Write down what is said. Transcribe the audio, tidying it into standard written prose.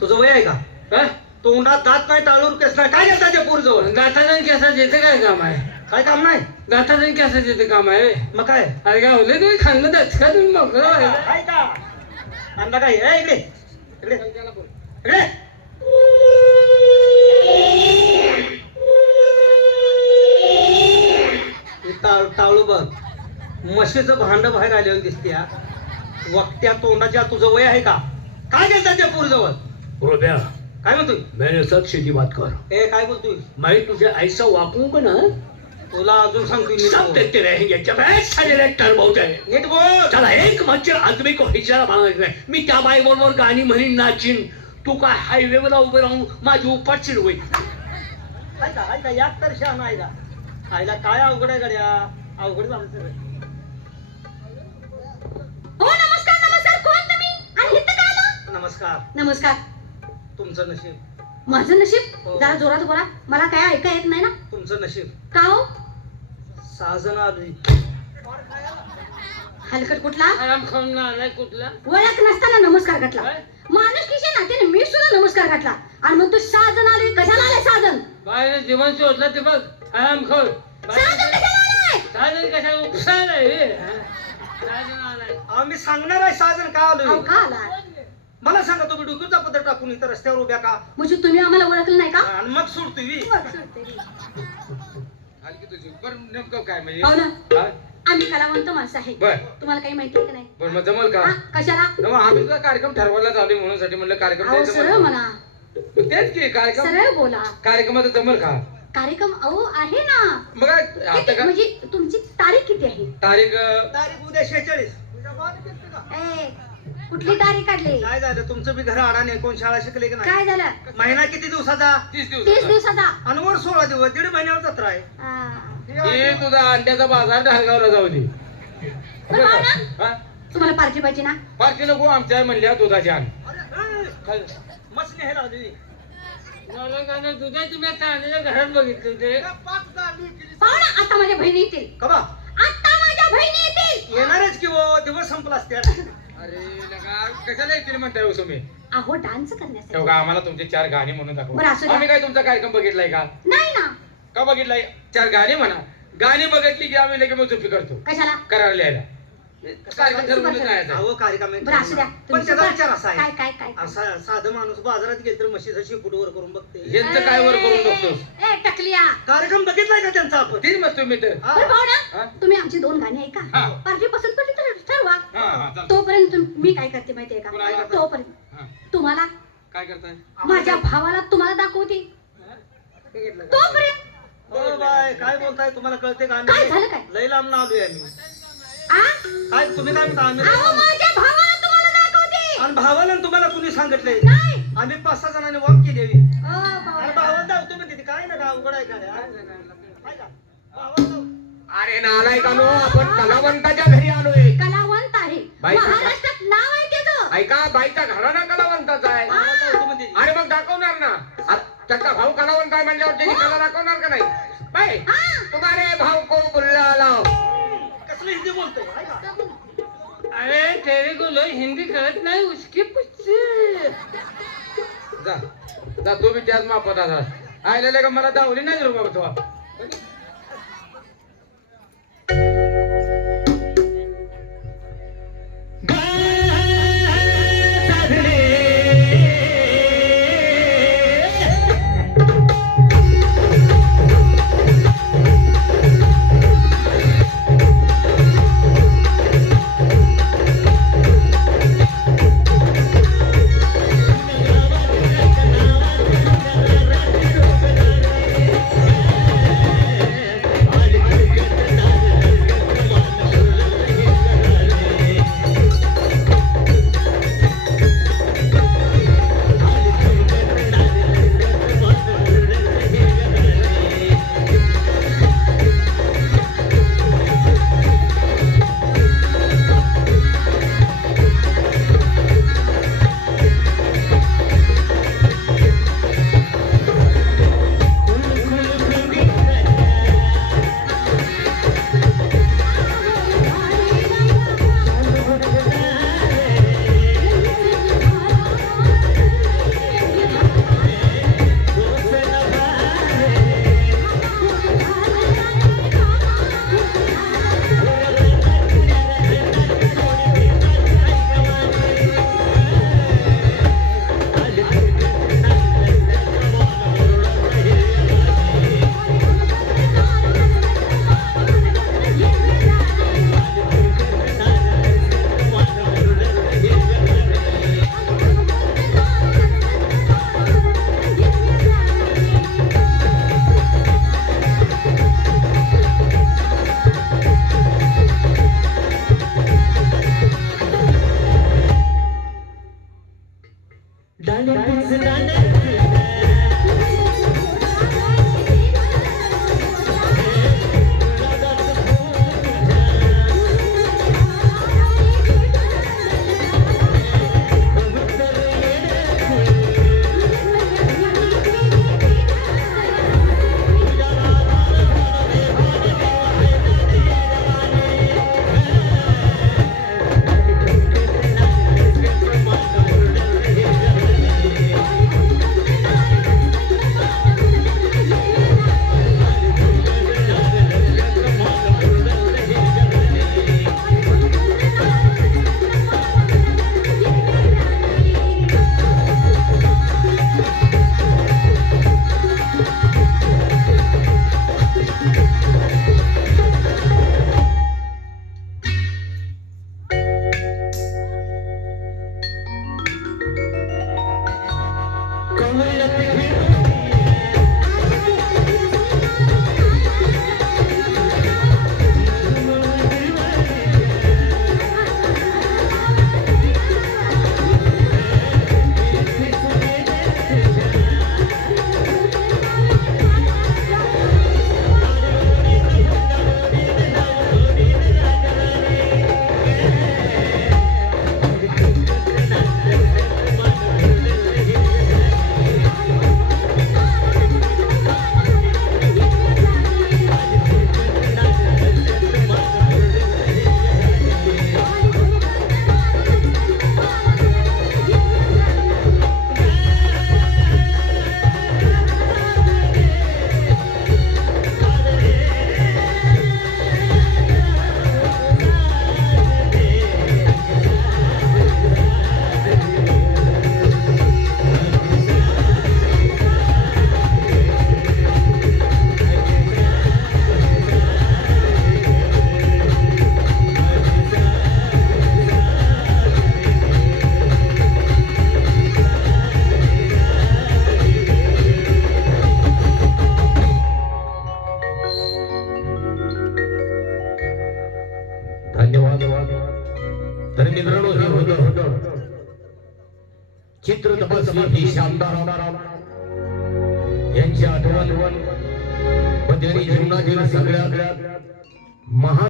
तुझं वय आहे का? काय तोंडात दात नाही, टाळूर केस नाही, काय घेता त्या पोरजवळ? गाठाजण केसाचं येते काय काम आहे? काय काम नाही? गाठाजण केसाचं येते काम आहे? मग काय अरे काय होले तुम्ही खाल्लं तर का तुम्ही मोकळं व्हायला? आहे का? आणला काय? इकडे इकडे इकडे. टाळू बघ, म्हशीचं भांड बाहेर आल्यावर दिसते. वक्त्या तोंडाच्या तुझं वय आहे का? काय घेता त्या पोरजवळ? रुपया काय म्हणतोय? मैंने सब सीधी बात कर. ए काय बोलतोय? मैं तुझे ऐसा वाकूंगा ना, तुला अजून सांगतोय नीट सब बोल. देखते रहेंगे. जब ऐसा डायरेक्टर बहुत है. नीट बोल. चला एक मच्छर आदमी को हिजारा मागायचं नाही. मी त्या बाई बरोबर गाणी म्हणीन, नाचीन. तू काय हायवे वर उभे राहून माझी उपाशीर होईल. ऐका यात तर शहाणा आहे का? आईला काय अवघड आहे गड्या? अवघड झालं सगळं. हो नमस्कार नमस्कार. कोण तुम्ही आणि इथं काय आलं? नमस्कार. नमस्कार. तुमचं नशीब. माझं नशीब? हो. जरा जोरात बोला, मला काय ऐका येत नाही ना. तुमचं नशीब. का हो? 6 जण आली. हलकट कुठला? आराम खाऊन ना आलाय कुठला? ओळख नसताना नमस्कार घातला. काय? माणूस किशे नात्याने मी सुद्धा नमस्कार घातला आणि मग तू 6 जण आले. कशाला आले 6 जण? बाहेर जीवन शोधलं ते बघ. आराम खाऊ 6 जण कशाला आलाय? साधन कशा उपसायला साधन आलाय. आम्ही सांगणार आहे 6 जण का अहो आलोय. का आला? मला सांगा, तुम्ही डोक्याचा पदर टाकून इथं रस्त्यावर उभ्या का? म्हणजे तुम्ही आम्हाला ओळखलं नाही का? आणि मग सोडतोय मी. बरं, सोडते मी. आणखी तुझी बरं नेमकं काय म्हणजे? हो ना, हा? आम्ही कलावंत माणसं आहे. बर तुम्हाला काही माहिती आहे का नाही? बर मग जमल का? हा, कशाला? मग आम्ही तुझा कार्यक्रम ठरवायला चालू म्हणून साठी म्हणलं कार्यक्रम अहो द्यायचं सरळ म्हणलं. म्हणा, मग तेच की कार्यक्रम सरळ बोला. कार्यक्रमाचं जमल का? कार्यक्रम अहो आहे ना. मग काय आता किती का म्हणजे तुमची तारीख किती आहे? तारीख तारीख उद्या 46. ए, कुठली तारीख काढली? काय झालं? तुमचं बी घर अडाणी, कोण शाळा शिकले की नाही? काय झालं? महिना किती दिवसाचा? 30 30 दिवस दिवसाचा. आणि वर 16 दिवस, 1.5 महिन्यावर जत्रा आहे. हा. हे तुझा अंड्याचा बाजार ढालगावला जाऊ दे. बरं भाऊ ना, हा? तुम्हाला पार्टी पाहिजे ना? पार्टी नको आमच्या म्हणल्या दुधाची आण. अरे, मस्त न्यायला आली. मला काय नाही, तुझ्या तुम्ही चांगल्या घरात बघितलं ते. पाहू ना, आता माझ्या बहिणी येतील. का बा? आता माझ्या बहिणी येतील. येणारच की हो, दिवस संपला असते. अरे लगा कशाला येतील म्हणताय हो तुम्ही? अहो डान्स करण्यासाठी. तेव्हा आम्हाला तुमचे 4 गाणी म्हणून बरं, असू दाखवा. द्या. आम्ही काय तुमचा कार्यक्रम बघितलाय का? नाही ना. का बघितलाय? 4 गाणी म्हणा. गाणी बघितली की आम्ही लगेच मग चुपी करतो. कशाला? करार लिहायला. कार्यक्रम ठरवून जायचं. अहो कार्यक्रम आहे. बरं असू द्या. पण तुम्ही त्याचा सुद्धा- विचार असा काय आहे, काय काय काय? असा साधं माणूस बाजारात गेल तर म्हशीचा शेपूट वर करून बघते. यांचं काय वर करून बघतोस? ए टकलिया. कार्यक्रम बघितलाय का त्यांचा आपण? तीच मग तुम्ही तर. हा? बरं भाऊ हा? ना, तुम्ही आमची 2 गाणी ऐका. हा. पार्टी पसंत पडली तर ठरवा. हा, हा, चालतं. तोपर्यंत मी काय करते माहितीये पुन्हा काय का? करता? तोपर्यंत हा. तुम्हाला काय करताय? माझ्या भावाला तुम्हाला दाखवते. तोपर्यंत हो बाय, काय बोलताय? तुम्हाला कळते का? काय झालं काय? लई लांब आलोय आम्ही. आ? काय तुम्ही काय म्हणता? आम्ही अहो, माझ्या भावाला तुम्हाला दाखवते. आणि भावाला आणि तुम्हाला कुणी सांगितलंय? नाही. आम्ही 5-6 जणांनी वॉक केली. अ, आणि भावाला. भावाला धावतो म्हणते ती. काय ना अवघड आहे का रे? आहे का? भावाला धाव. अरे नालायकानो, आपण कलावंताच्या घरी आलोय. कलावंत आहे. बाई, महाराष्ट्रात नाव आहे त्याचं. ऐका, बाईचा घराणा कलावंताचा आहे. भावाला धावतो म्हणते ती. अरे मग दाखवणार ना. त्याचा भाऊ कलावंत आहे म्हणल्यावर त्याची कला दाखवणार का नाही? बाई हा. तुम्हारे भाऊ को बुल्ला लाव. कसलं हिंदी बोलतोय? आहे का? अरे तेरे को लोग हिंदी कळत नाही उसके पुढचे. जा जा तू बी त्याच मापत आता. आयला का मला दावली नाही रे बाबा तो. धन्यवाद. तर मित्रांनो हे होतं चित्र तपासणी ही शानदार यांची आठवण व त्यांनी जीवनातील सगळ्यात महान